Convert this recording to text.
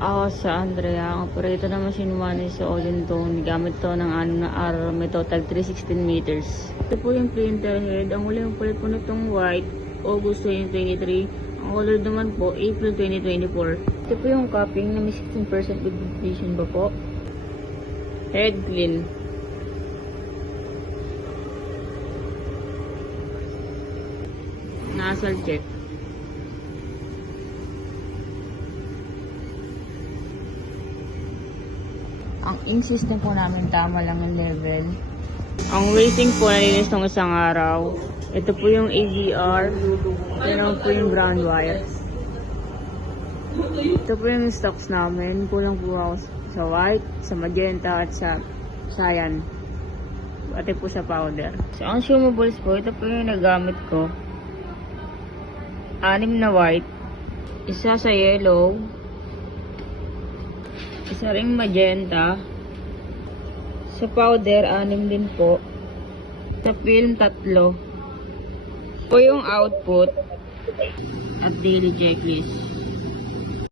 Ako sa Andrea, ang operator na machine 1 is sa Odin Tone. Gamit to ng 6 na araw. May total 316 meters. Ito po yung printer head. Ang huling palit po nitong white, August 2023. Ang color naman po, April 2024. Ito po yung cupping na may 16% good vision pa po. Head clean. Nasal check. Ang ink system po namin tama lang ang level. Ang rating po nalinis ng isang araw. Ito po yung ADR. Ito po yung ground wire. Ito po yung stocks namin. Kulang po ako sa white, sa magenta at sa cyan. Pati po sa powder. So ang consumables po, ito po yung nagamit ko. 6 na white. Isa sa yellow. Isa ring magenta. Sa powder, 6 din po. Sa film, 3. Po yung output at daily checklist.